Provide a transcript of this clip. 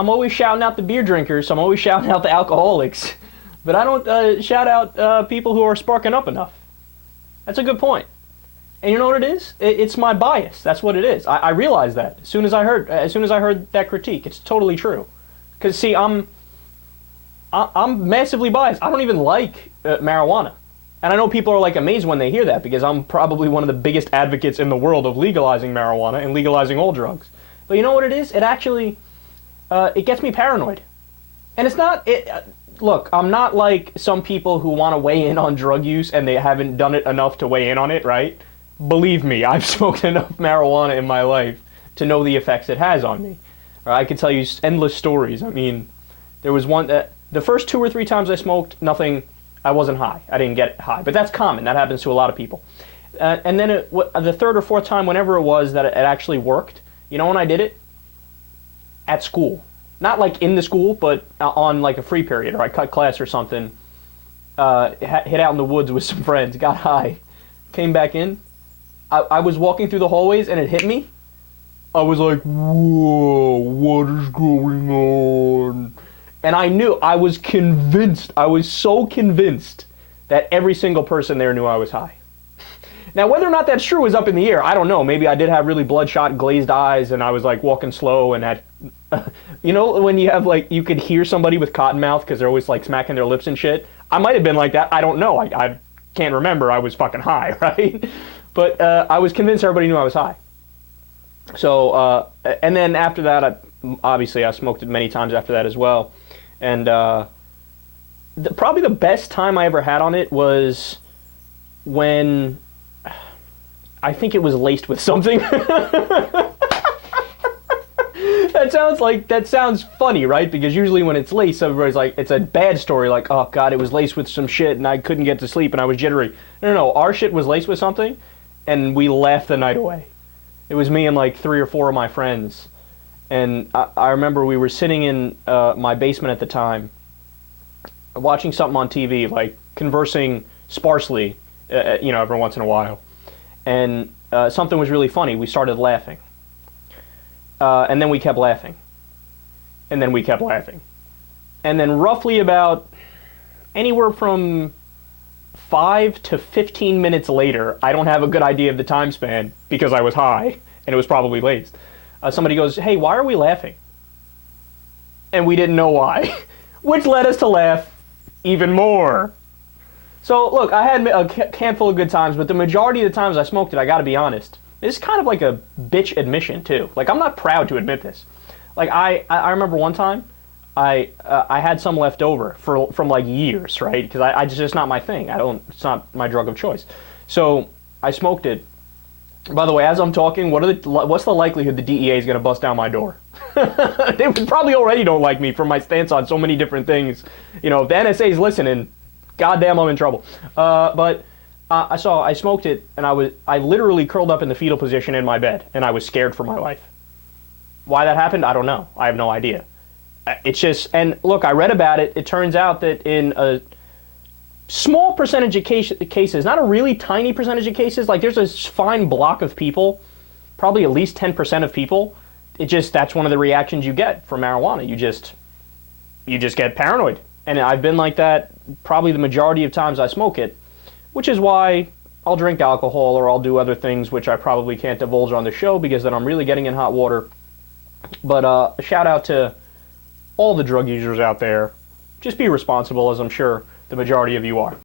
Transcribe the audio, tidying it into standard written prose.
I'm always shouting out the beer drinkers. I'm always shouting out the alcoholics. But I don't shout out people who are sparking up enough. That's a good point. And you know what it is? It's my bias. That's what it is. I realized that as soon as I heard that critique. It's totally true. Because see, I'm massively biased. I don't even like marijuana. And I know people are like amazed when they hear that because I'm probably one of the biggest advocates in the world of legalizing marijuana and legalizing all drugs. But you know what it is? It actually, it gets me paranoid. And it's not, look, I'm not like some people who want to weigh in on drug use and they haven't done it enough to weigh in on it, right? Believe me, I've smoked enough marijuana in my life to know the effects it has on me. I could tell you endless stories. I mean, there was one that, the first 2 or 3 times I smoked, I wasn't high. I didn't get high. But that's common. That happens to a lot of people. And then the 3rd or 4th time, whenever it was that it actually worked, you know when I did it? At school. Not like in the school, but on like a free period, or I cut class or something. Hit out in the woods with some friends, got high, came back in. I was walking through the hallways and it hit me. I was like, whoa, what is going on? And I was convinced, I was so convinced that every single person there knew I was high. Now, whether or not that's true is up in the air. I don't know. Maybe I did have really bloodshot, glazed eyes, and I was like walking slow and had, you know, when you have like, you could hear somebody with cotton mouth because they're always like smacking their lips and shit. I might have been like that. I don't know. I can't remember. I was fucking high, right? But I was convinced everybody knew I was high. So, and then after that, obviously I smoked it many times after that as well. And probably the best time I ever had on it was when I think it was laced with something. That sounds funny, right? Because usually when it's laced, everybody's like, it's a bad story, like, oh God, it was laced with some shit and I couldn't get to sleep and I was jittery. No, our shit was laced with something and we laughed the night away. It was me and like 3 or 4 of my friends. And I remember we were sitting in my basement at the time, watching something on TV, like conversing sparsely, every once in a while. And something was really funny. We started laughing. And then we kept laughing. And then we kept laughing. And then roughly about anywhere from 5 to 15 minutes later, I don't have a good idea of the time span because I was high and it was probably laced. Somebody goes, hey, why are we laughing? And we didn't know why, which led us to laugh even more. So, look, I had a handful of good times, but the majority of the times I smoked it, I gotta be honest, this is kind of like a bitch admission, too. Like, I'm not proud to admit this. Like, I remember one time, I had some left over from like years, right? Because it's just not my thing. It's not my drug of choice. So, I smoked it. By the way, as I'm talking, what's the likelihood the DEA is going to bust down my door? They probably already don't like me for my stance on so many different things. You know, if the NSA is listening, goddamn, I'm in trouble. But I smoked it, and I literally curled up in the fetal position in my bed, and I was scared for my life. Why that happened, I don't know. I have no idea. It's just, and look, I read about it. It turns out that in a small percentage of cases, not a really tiny percentage of cases, like there's a fine block of people, probably at least 10% of people, that's one of the reactions you get from marijuana. You just get paranoid. And I've been like that probably the majority of times I smoke it, which is why I'll drink alcohol or I'll do other things which I probably can't divulge on the show because then I'm really getting in hot water. But a shout out to all the drug users out there. Just be responsible, as I'm sure the majority of you are.